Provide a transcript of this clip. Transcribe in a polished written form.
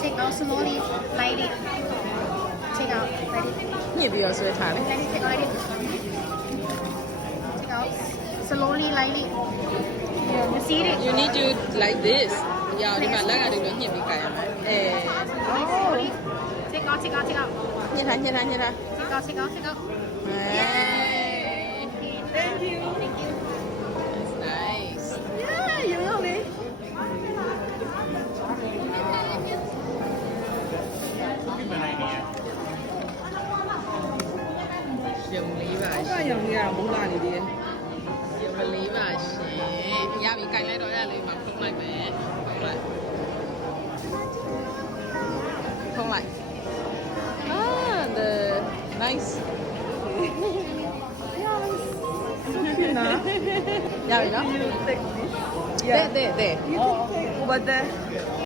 Take out slowly, light it. Take out, light it. ညစ်ပြီးတော့ဆွဲထားတယ် Light it, take out, light it. Take out, slowly, light it. You see it? you need to like this ရအောင်ဒီမှာလက်ကလေးတော့ညှစ်ပြီးခိုင်းရမယ် Slowly. Take out, take out, take out. ညှစ်ထား Take out, take out, take out. အဲ Thank you. Thank you. That's nice Yeah, you know me. ရုံလေးပါရှ က င် ရောင်ကြီးကတော့မူလာနေသေးတယ် ရုံလေးပါရှင်ရပြီခိုင်းလိုက်တော့ရလေးမှာဖုံးလိုက်မယ်ဖုံးလိုက်ah the nice နော် ရပြီနော် you take this တဲ့ you take over there